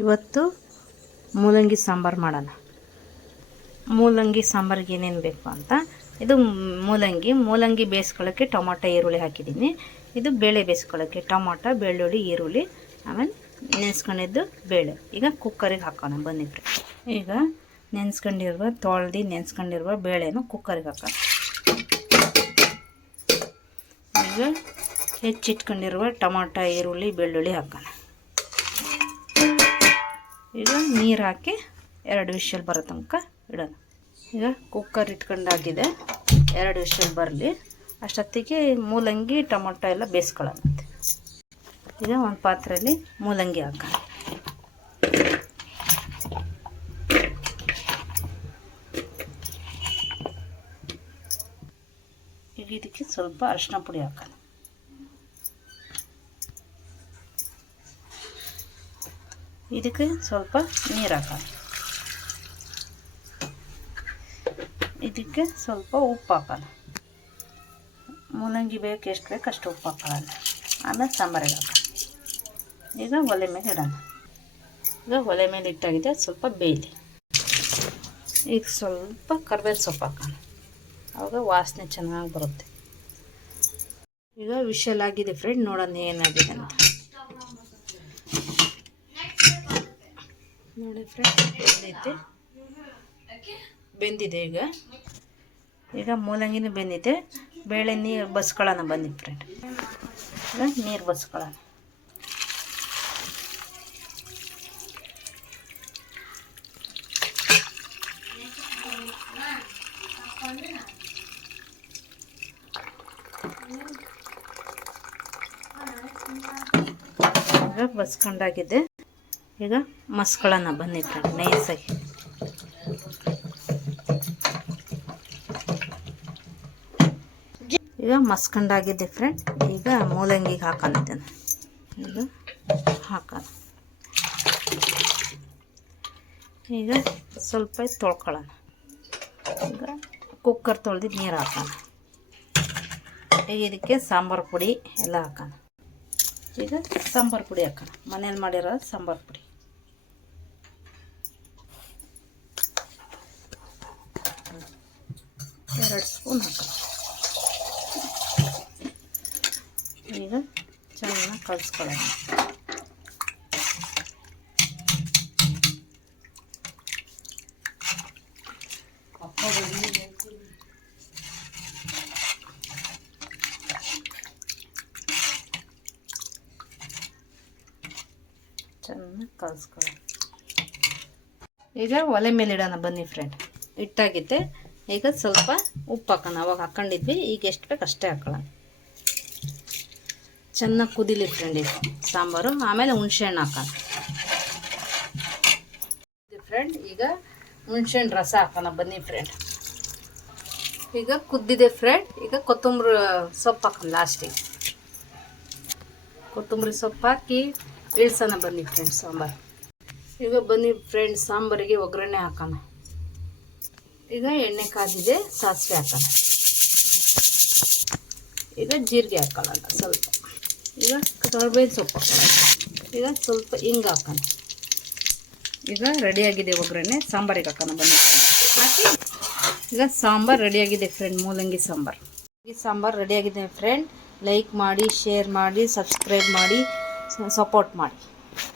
ಇವತ್ತು ಮೂಲಂಗಿ ಸಾಂಬಾರು ಮಾಡೋಣ. ಮೂಲಂಗಿ ಸಾಂಬಾರಿಗೆ ಏನೇನು ಬೇಕು ಅಂತ, ಇದು ಮೂಲಂಗಿ ಬೇಯಿಸ್ಕೊಳ್ಳೋಕ್ಕೆ ಟೊಮೊಟೊ ಈರುಳ್ಳಿ ಹಾಕಿದ್ದೀನಿ. ಇದು ಬೇಳೆ ಬೇಯಿಸ್ಕೊಳ್ಳೋಕ್ಕೆ ಟೊಮೊಟೊ ಬೆಳ್ಳುಳ್ಳಿ ಈರುಳ್ಳಿ ಆಮೇಲೆ ನೆನೆಸ್ಕೊಂಡಿದ್ದು ಬೇಳೆ. ಈಗ ಕುಕ್ಕರಿಗೆ ಹಾಕೋಣ ಬನ್ನಿ. ಈಗ ನೆನೆಸ್ಕೊಂಡಿರುವ ಬೇಳೆನೂ ಕುಕ್ಕರಿಗೆ ಹಾಕೋಣ. ಈಗ ಹೆಚ್ಚಿಟ್ಕೊಂಡಿರುವ ಟೊಮೊಟೊ ಈರುಳ್ಳಿ ಬೆಳ್ಳುಳ್ಳಿ ಹಾಕೋಣ. ಈಗ ನೀರು ಹಾಕಿ 2 ವಿಷಲ್ ಬರೋ ತನಕ ಇಡೋಣ. ಈಗ ಕುಕ್ಕರ್ ಇಟ್ಕೊಂಡಾಗಿದೆ, 2 ವಿಷಲ್ ಬರಲಿ. ಅಷ್ಟೊತ್ತಿಗೆ ಮೂಲಂಗಿ ಟೊಮೊಟೊ ಎಲ್ಲ ಬೇಯಿಸ್ಕೊಳ್ಳೋಣಂತೆ. ಈಗ ಒಂದು ಪಾತ್ರೆಯಲ್ಲಿ ಮೂಲಂಗಿ ಹಾಕೋಣ. ಈಗ ಇದಕ್ಕೆ ಸ್ವಲ್ಪ ಅರಿಶಿನ ಪುಡಿ ಹಾಕೋಣ. ಇದಕ್ಕೆ ಸ್ವಲ್ಪ ನೀರು ಹಾಕೋಣ. ಇದಕ್ಕೆ ಸ್ವಲ್ಪ ಉಪ್ಪು ಹಾಕೋಣ. ಮೂಲಂಗಿ ಬೇಕು ಎಷ್ಟು ಬೇಕು ಅಷ್ಟು ಉಪ್ಪು ಹಾಕೋಣ. ಆಮೇಲೆ ಸಾಂಬಾರಿಗೆ ಹಾಕೋಣ. ಈಗ ಒಲೆ ಮೇಲೆ ಇಡೋಣ. ಈಗ ಒಲೆ ಮೇಲೆ ಇಟ್ಟಾಗಿದೆ, ಸ್ವಲ್ಪ ಬೇಯಲಿ. ಈಗ ಸ್ವಲ್ಪ ಕರಿಬೇವು ಸೊಪ್ಪು ಹಾಕೋಣ, ಆವಾಗ ವಾಸನೆ ಚೆನ್ನಾಗಿ ಬರುತ್ತೆ. ಈಗ ವಿಷಲ್ ಆಗಿದೆ ಫ್ರೆಂಡ್, ನೋಡೋಣ ಏನಾಗಿದೆ ಅಂತ. ನೋಡಿ ಫ್ರೆಂಡ್, ಬೆಂದಿದೆ. ಈಗ ಮೂಲಂಗಿನೂ ಬೆಂದಿದೆ. ಬೇಳೆ ನೀರು ಬಸ್ಕೊಳ್ಳೋಣ ಬನ್ನಿ ಫ್ರೆಂಡ್. ಈಗ ನೀರು ಬಸ್ಕೊಳ್ಳೋಣ. ಈಗ ಬಸ್ಕೊಂಡಾಗಿದೆ. ಈಗ ಮಸ್ಕೊಳ್ಳೋಣ ಬನ್ನಿ ಫ್ರೆಂಡ್ ನೈಸಾಗಿ. ಈಗ ಮಸ್ಕೊಂಡಾಗಿದೆ ಫ್ರೆಂಡ್. ಈಗ ಮೂಲಂಗಿಗೆ ಹಾಕೋಣ. ಇದನ್ನು ಈಗ ಹಾಕೋಣ. ಈಗ ಸ್ವಲ್ಪ ತೊಳ್ಕೊಳ್ಳೋಣ. ಈಗ ಕುಕ್ಕರ್ ತೊಳೆದು ನೀರು ಹಾಕೋಣ. ಈಗ ಇದಕ್ಕೆ ಸಾಂಬಾರು ಪುಡಿ ಎಲ್ಲ ಹಾಕೋಣ. ಈಗ ಸಾಂಬಾರು ಪುಡಿ ಹಾಕೋಣ, ಮನೇಲಿ ಮಾಡಿರೋ ಸಾಂಬಾರು ಪುಡಿ. ಎರಡು ಸ್ಪೂನ್ ಹಾಕೋಣ. ಈಗ ಚೆನ್ನಾಗಿ ಕಲಿಸ್ಕೊಳ್ಳೋಣ. ಚೆನ್ನಾಗಿ ಕಲಿಸ್ಕೊಳ್ಳೋಣ. ಈಗ ಒಲೆ ಮೇಲೆ ಇಡೋಣ ಬನ್ನಿ ಫ್ರೆಂಡ್. ಇಟ್ಟಾಗಿದೆ. ಈಗ ಸ್ವಲ್ಪ ಉಪ್ಪು ಹಾಕೋಣ. ಅವಾಗ ಹಾಕ್ಕೊಂಡಿದ್ವಿ, ಈಗ ಎಷ್ಟು ಬೇಕು ಅಷ್ಟೇ ಹಾಕೊಳ್ಳೋಣ. ಚೆನ್ನಾಗಿ ಕುದಿಲಿ ಫ್ರೆಂಡ್ ಇದು ಸಾಂಬಾರು. ಆಮೇಲೆ ಹುಣಸೆಹಣ್ಣು ಹಾಕೋಣ ಫ್ರೆಂಡ್. ಈಗ ಹುಣಸೆಹಣ್ಣು ರಸ ಹಾಕೋಣ ಬನ್ನಿ ಫ್ರೆಂಡ್. ಈಗ ಕುದ್ದಿದೆ ಫ್ರೆಂಡ್. ಈಗ ಕೊತ್ತಂಬರಿ ಸೊಪ್ಪು ಹಾಕೋಣ ಲಾಸ್ಟಿಗೆ. ಕೊತ್ತಂಬರಿ ಸೊಪ್ಪು ಹಾಕಿ ಇಳಿಸೋಣ ಬನ್ನಿ ಫ್ರೆಂಡ್ ಸಾಂಬಾರು. ಈಗ ಬನ್ನಿ ಫ್ರೆಂಡ್, ಸಾಂಬಾರಿಗೆ ಒಗ್ಗರಣೆ ಹಾಕೋಣ. ಈಗ ಎಣ್ಣೆ ಕಾದಿದೆ, ಸಾಸಿವೆ ಹಾಕೋಣ. ಈಗ ಜೀರಿಗೆ ಹಾಕೊಳ್ಳೋಣ ಸ್ವಲ್ಪ. ಈಗ ಕರಿಬೇವಿನ ಸೊಪ್ಪು ಹಾಕೋಣ. ಈಗ ಸ್ವಲ್ಪ ಹಿಂಗೆ ಹಾಕೋಣ. ಈಗ ರೆಡಿಯಾಗಿದೆ ಒಗ್ಗರಣೆ. ಸಾಂಬಾರಿಗೆ ಹಾಕೋಣ ಬನ್ನಿ ಹಾಕಿ. ಈಗ ಸಾಂಬಾರು ರೆಡಿಯಾಗಿದೆ ಫ್ರೆಂಡ್, ಮೂಲಂಗಿ ಸಾಂಬಾರು. ಈ ಸಾಂಬಾರು ರೆಡಿಯಾಗಿದೆ ಫ್ರೆಂಡ್. ಲೈಕ್ ಮಾಡಿ, ಶೇರ್ ಮಾಡಿ, ಸಬ್ಸ್ಕ್ರೈಬ್ ಮಾಡಿ, ಸಪೋರ್ಟ್ ಮಾಡಿ.